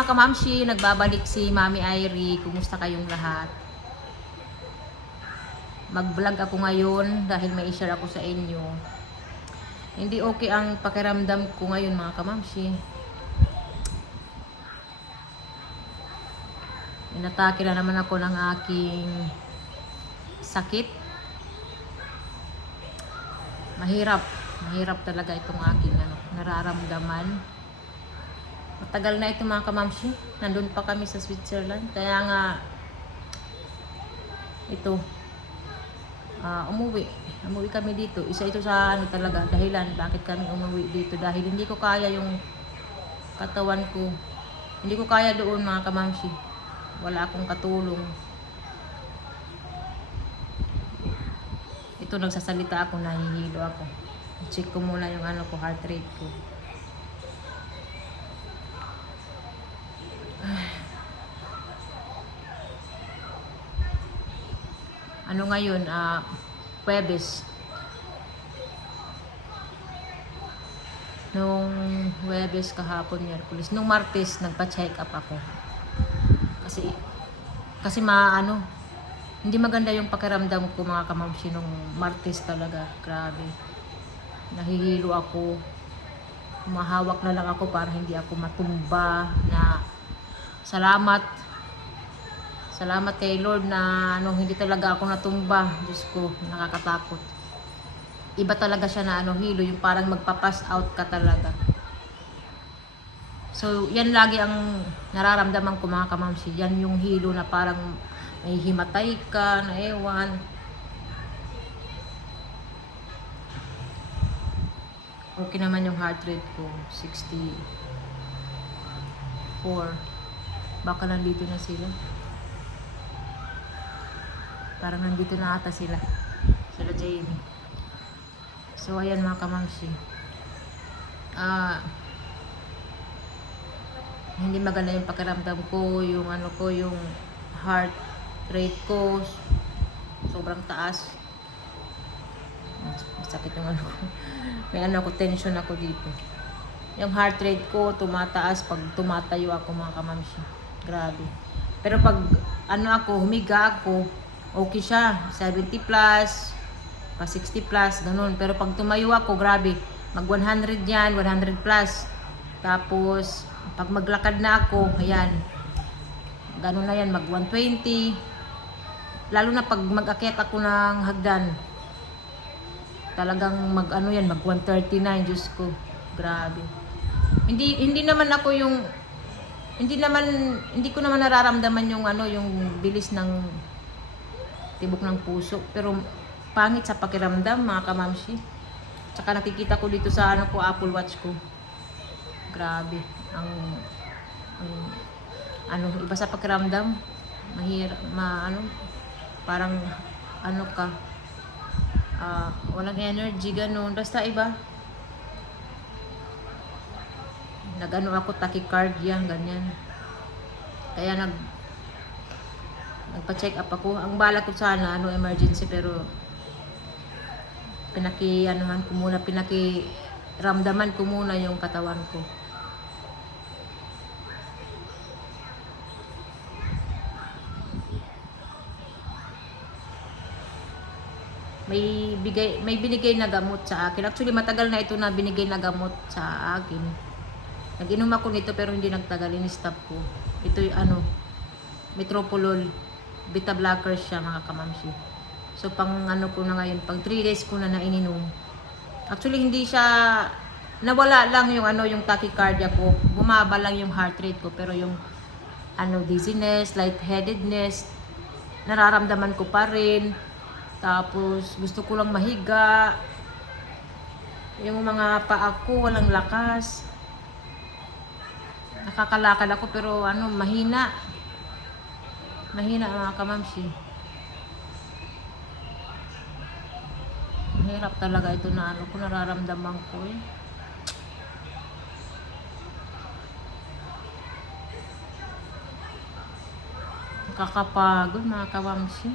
mga kamamshi, nagbabalik si Mami Irie. Kumusta kayong lahat? Mag-vlog ako ngayon dahil may i-share ako sa inyo. Hindi okay ang pakiramdam ko ngayon mga kamamshi. Inatake na naman ako ng aking sakit. Mahirap talaga itong aking nararamdaman. Matagal na ito mga kamamshi. Nandun pa kami sa Switzerland. Kaya nga ito umuwi kami dito. Isa ito sa talaga dahilan bakit kami umuwi dito, dahil hindi ko kaya yung katawan ko. Hindi ko kaya doon mga kamamshi. Wala akong katulong. Ito nagsasalita ako, nahihilo ako. Check ko muna yung heart rate ko. Ngayon, Huwebes. Nung Huwebes kahapon, Miyerkules. Nung Martes, nagpa-check up ako. Kasi hindi maganda yung pakiramdam ko mga kamamshi nung Martes talaga. Grabe. Nahihilo ako. Humahawak na lang ako para hindi ako matumba. Salamat kay Lord na hindi talaga ako natumba. Diyos ko, nakakatakot. Iba talaga siya na hilo, yung parang magpa-pass out ka talaga. So, yan lagi ang nararamdaman ko mga kamamshi. Yan yung hilo na parang may himatay ka, na ewan. Okay naman yung heart rate ko, 64. Baka nandito na sila. Parang nandito na ata sila Jamie. So ayan mga kamamshi, hindi maganda yung pakiramdam ko, yung yung heart rate ko sobrang taas. Masakit yung may tension ako dito. Yung heart rate ko tumataas pag tumatayo ako mga kamamshi. Grabe. Pero pag humiga ako, okay siya, 70 plus, pa 60 plus, ganun. Pero pag tumayo ako, grabe, mag 100 yan, 100 plus. Tapos, pag maglakad na ako, ayan, ganun na yan, mag 120. Lalo na pag mag-akyat ako ng hagdan, talagang mag 139, Diyos ko, grabe. Hindi ko naman nararamdaman yung bilis ng tibok ng puso, pero pangit sa pakiramdam mga kamamshi. Tsaka nakikita ko dito sa Apple Watch ko. Grabe, iba sa pakiramdam. Parang walang energy, ganun. Basta iba. Ako, tachycardia, ganyan. Kaya nagpa-check up ako. Ang bala ko sana emergency, pero pinakiramdaman ko muna yung katawan ko. May binigay na gamot sa akin. Actually, matagal na ito na binigay na gamot sa akin. Nag-inom ako nito pero hindi nagtagal, in-stop ko. Ito yung Metoprolol, beta blocker siya mga kamamshi. So pang ko na ngayon, pang 3 days ko na ininom. Actually hindi siya, nawala lang yung yung tachycardia ko. Bumaba lang yung heart rate ko, pero yung dizziness, lightheadedness, nararamdaman ko pa rin. Tapos gusto ko lang mahiga. Yung mga paa ko walang lakas. Nakakalakad ako pero mahina mga kamamshi. Mahirap talaga ito na nararamdaman ko eh. Nakakapagod mga kamamshi.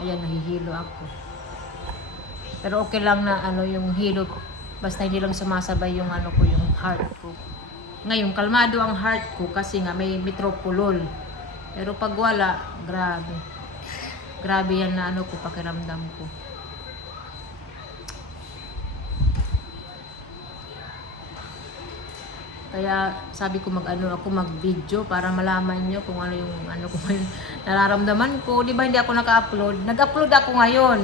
Ayan, nahihilo ako. Pero okay lang na ano yung hilo, basta hindi lang sumasabay yung ano ko, yung heart ko. Ngayon, kalmado ang heart ko kasi nga may metropolol. Pero pag wala, grabe. Grabe yan na ano ko, pakiramdam ko. Kaya sabi ko mag-video para malaman nyo kung ano yung ano ko nararamdaman ko. Di ba hindi ako naka-upload? Nag-upload ako ngayon.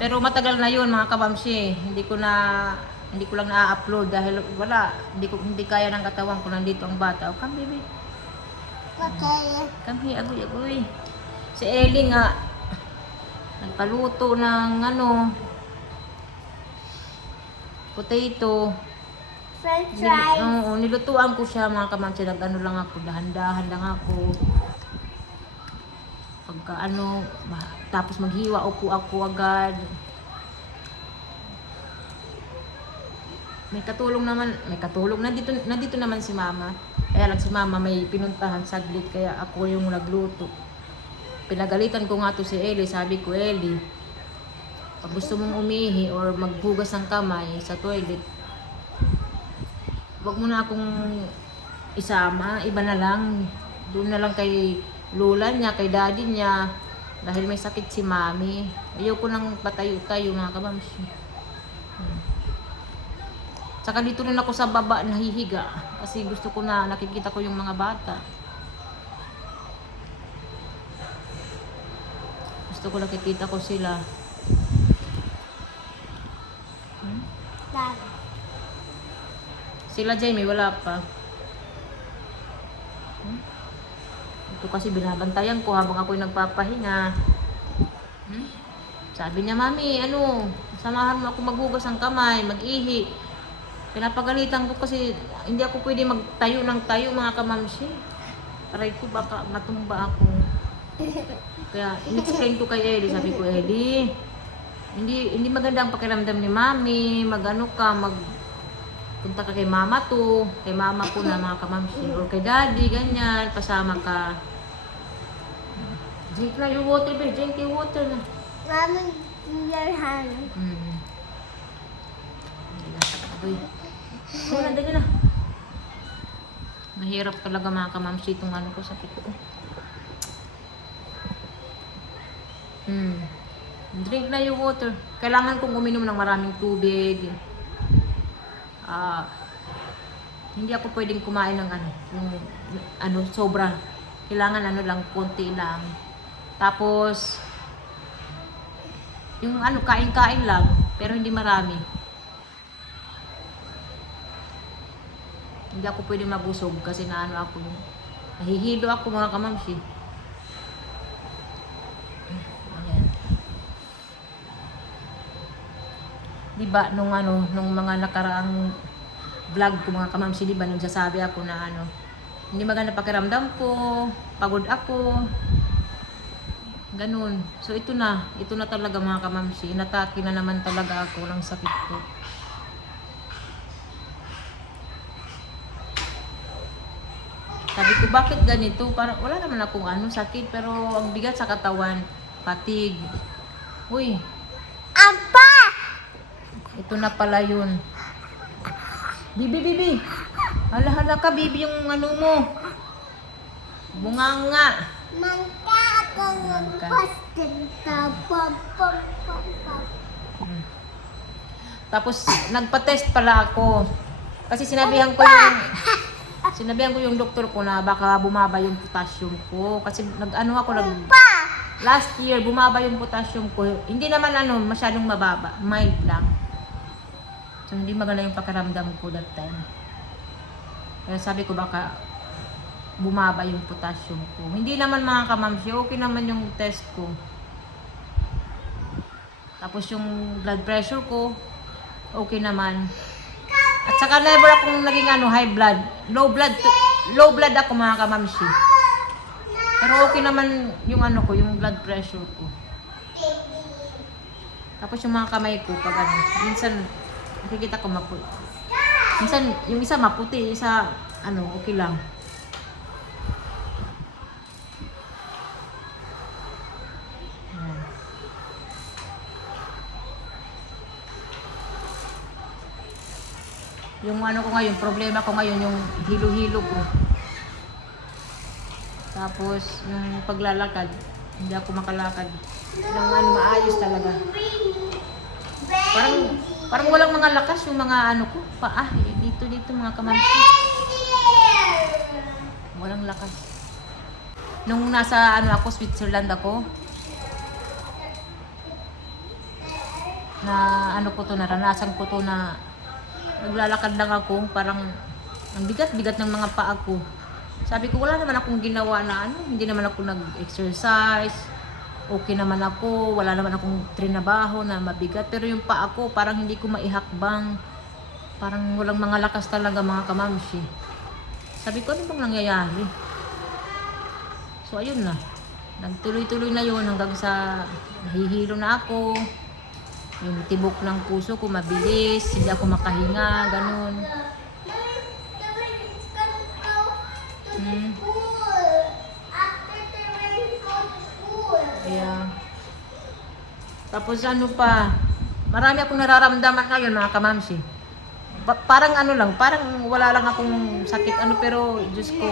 Pero matagal na yun mga kabamsi. Hindi ko lang na-upload dahil wala. Hindi kaya ng katawan ko. Nandito ang bata. Oh, come baby. Okay. Come here, agoy. Si Ellie nga nagpaluto ng potato. French fries. Oo, nilutuan ko siya mga kamamsi. Nag-ano lang ako, dahan-dahan lang ako. Pagka tapos maghiwa ako agad. May katulong. Nandito naman si mama. Kaya lang si mama may pinuntahan saglit, kaya ako yung nagluto. Pinagalitan ko nga to si Ellie. Sabi ko, Ellie, pag gusto mong umihi or maghugas ng kamay sa toilet, wag mo na akong isama, iba na lang. Doon na lang kay lola niya, kay daddy niya. Dahil may sakit si mami. Ayoko nang patayo-tayo mga kabamsi. Saka dito rin ako sa baba nahihiga. Kasi gusto ko na nakikita ko yung mga bata. Gusto ko nakikita ko sila. Dad. Sila Jamie, wala pa. Ito kasi binabantayan ko habang ako'y nagpapahinga. Sabi niya, Mami, samahan mo ako maghugas ng kamay, mag-ihi. Pinapagalitan ko kasi hindi ako pwede magtayo ng tayo mga kamamsi. Aray ko, baka matumba ako. Kaya in-explain ko kay Ellie, sabi ko, Ellie, hindi maganda ang pakiramdam ni Mami, punta ka kay mama kay mama ko na mga kamamsi, or kay daddy, ganyan, pasama ka. Drink na yung water, babe, drink yung water na. Mommy, your hand. Wala, ganyan na. Mahirap talaga mga kamamsi itong ko, sakit ko. Drink na yung water. Kailangan kong uminom ng maraming tubig. Hindi ako pwedeng kumain ng sobra. Kailangan lang, konti lang. Tapos yung kain-kain lang, pero hindi marami. Hindi ako pwedeng mabusog kasi nahihilo ako mga kamamsi. Ayan. Diba nung mga nakaraang vlog ko mga kamamsi, diba nung sasabi ako na hindi maganda pakiramdam ko, pagod ako, ganun. So ito na talaga mga kamamsi, inatake na naman talaga ako ng sakit ko. Sabi ko, bakit ganito? Parang wala naman akong sakit, pero ang bigat sa katawan, fatigue. Uy, Apa! ito na pala yun. Bibi. Hala ka, bibi, yung mo. Bunganga. Mangka ako ng pastel. Tapos, nagpa-test pala ako. Kasi sinabihan ko yung doktor ko na baka bumaba yung potassium ko. Kasi last year, bumaba yung potassium ko. Hindi naman masyadong mababa. Mild lang. So, hindi maganda yung pakiramdam ko that time. Kaya sabi ko baka bumaba yung potassium ko. Hindi naman mga kamamsi, okay naman yung test ko. Tapos yung blood pressure ko, okay naman. At saka never akong naging high blood. Low blood ako mga kamamsi. Pero okay naman yung yung blood pressure ko. Tapos yung mga kamay ko, pag minsan, nakikita ko maputi. Minsan, yung isa maputi, isa, okay lang. Yung ano ko ngayon, problema ko ngayon, yung hilo-hilo ko. Tapos, yung paglalakad, hindi ako makalakad. Nang ano, maayos talaga. Parang walang mga lakas yung mga ano ko, paa. Dito, mga kamamsi. Walang lakas. Nung nasa ano ako, Switzerland ako, na ano ko to, naranasan ko to na naglalakad lang ako, parang ang bigat-bigat ng mga paa ko. Sabi ko, wala naman akong ginawa na ano, hindi naman ako nag-exercise, okay naman ako, wala naman akong trinabaho na mabigat, pero yung paa ko, parang hindi ko maihakbang, parang walang mga lakas talaga mga kamamsi. Sabi ko, ano bang nangyayari? So, ayun na. Nagtuloy-tuloy na yun hanggang sa nahihilo na ako. Yung tibok ng puso ko mabilis, hindi ako makahinga, ganun. Yeah. Tapos ano pa, marami akong nararamdaman ngayon mga kamamsi. Parang ano lang, parang wala lang akong sakit ano, pero Diyos ko,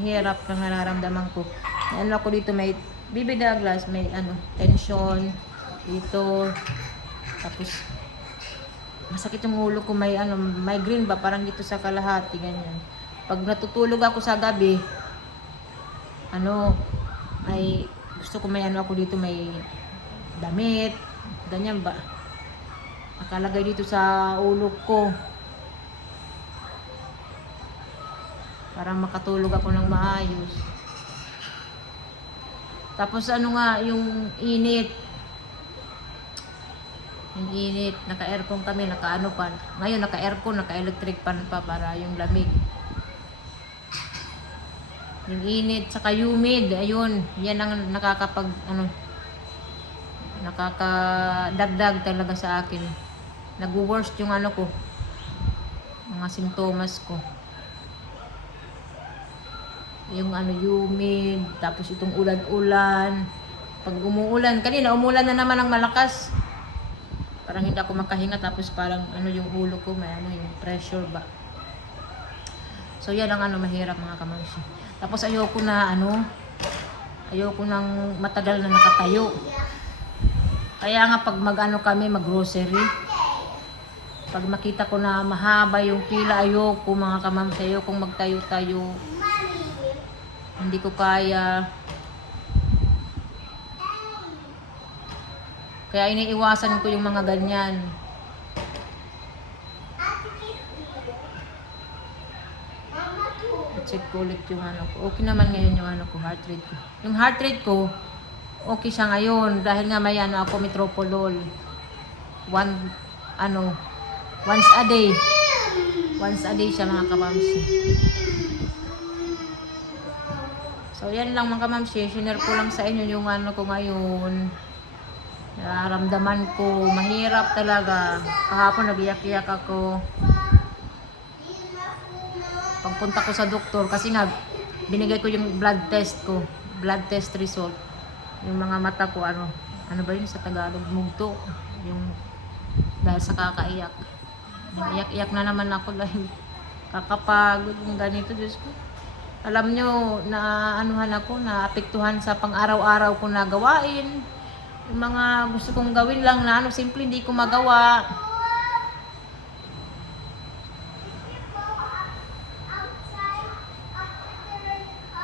hirap ng nararamdaman ko. May ano ako dito, may Baby Douglas, may ano, tension dito. Tapos masakit yung ulo ko, may ano, migraine ba, parang dito sa kalahati, ganyan. Pag natutulog ako sa gabi, ano, may gusto ko may ano ako dito, may damit, ganyan ba. Nakalagay dito sa ulo ko. Para makatulog ako ng maayos. Tapos ano nga, yung init. Yung init, naka-aircon kami, naka-ano pa. Ngayon naka-aircon, naka-electric fan pa para yung lamig. Yung init, saka humid, ayun, yan ang nakakapag, ano, nakakadagdag talaga sa akin. Nag-worst yung ano ko, mga sintomas ko. Yung ano, humid, tapos itong ulan-ulan. Pag umuulan, kanina umulan na naman ng malakas. Parang hindi ako makahinga, tapos parang ano yung ulo ko, may ano yung pressure ba. So yan ang ano, mahirap mga kamamsi. Tapos ayoko na ano, ayoko nang matagal na nakatayo. Kaya nga pag mag-ano kami, mag-grocery, pag makita ko na mahaba yung pila, ayoko mga kamamsi, ayokong magtayo-tayo. Hindi ko kaya. Kaya iniiwasan ko yung mga ganyan. Check ko ulit yung ano ko. Okay naman ngayon yung ano ko, heart rate ko. Yung heart rate ko, okay siya ngayon. Dahil nga may ano ako, Metoprolol. Once a day. Once a day siya mga kamamsi. So yan lang mga kamamsi. Share ko lang sa inyo yung ano ko ngayon. Nararamdaman ko. Mahirap talaga. Kahapon nag-iyak-iyak ako. Pagpunta ko sa doktor, kasi nga binigay ko yung blood test ko, blood test result. Yung mga mata ko, ano ba yun sa Tagalog, mugto. Yung dahil sa kakaiyak. Iyak-iyak na naman ako dahil kakapagod yung ganito, Diyos ko. Alam nyo, na anuhan ako, na apektuhan sa pang-araw-araw ko na gawain. Yung mga gusto kong gawin lang na ano, simple hindi ko magawa.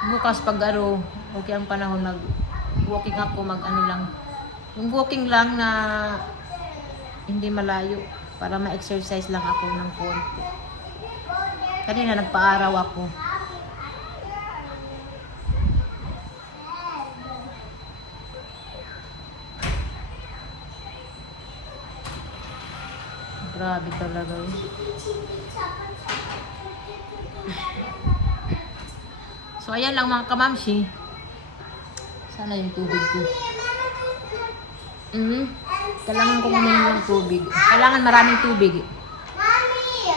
Bukas pag ano, okay ang panahon, mag-walking ako, mag-ano lang. Yung walking lang na hindi malayo, para ma-exercise lang ako ng konti. Kanina nagpa-araw ako. Grabe talaga yun. So ayan lang mga kamamsi. Sana yung tubig ko. Kailangan kong uminom ng tubig. Kailangan maraming tubig. Mommy,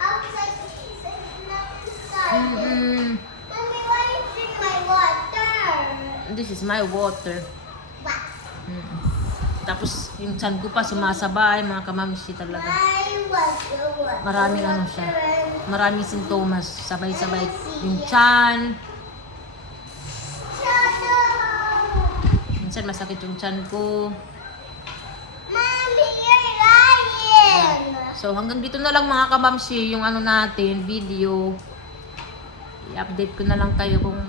outside inside. Mommy, why you drink my water? This is my water. What? Tapos yung tiyan ko pa sumasabay, mga kamamsi talaga. Maraming ano siya. Maraming sintomas. Sabay-sabay. Yung tiyan. Minsan masakit yung tiyan ko. Mommy, you're lying. So hanggang dito na lang mga kamamsi yung ano natin, video. I-update ko na lang kayo kung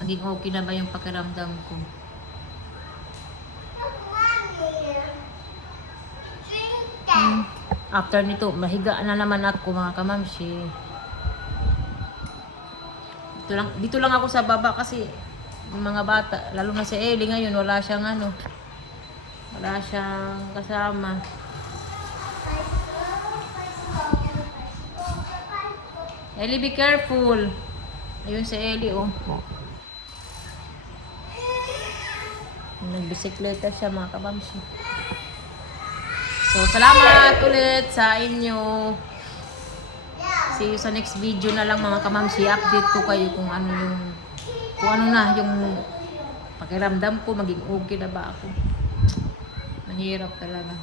naging okay na ba yung pakiramdam ko. Look, Mommy. Drink that. After nito, mahiga na naman ako mga kamamsi. Dito lang ako sa baba kasi yung mga bata, lalo na si Ellie ngayon, wala siyang ano, wala siyang kasama. Ellie, be careful. Ayun si Ellie, oh. Nagbisikleta siya mga kamamsi. So, salamat ulit sa inyo. See you sa next video na lang mga kamamsi. Update ko kayo kung ano na yung pakiramdam ko, maging okay na ba ako. Mahirap talaga.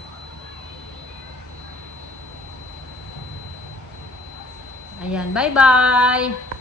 Ayan, bye-bye!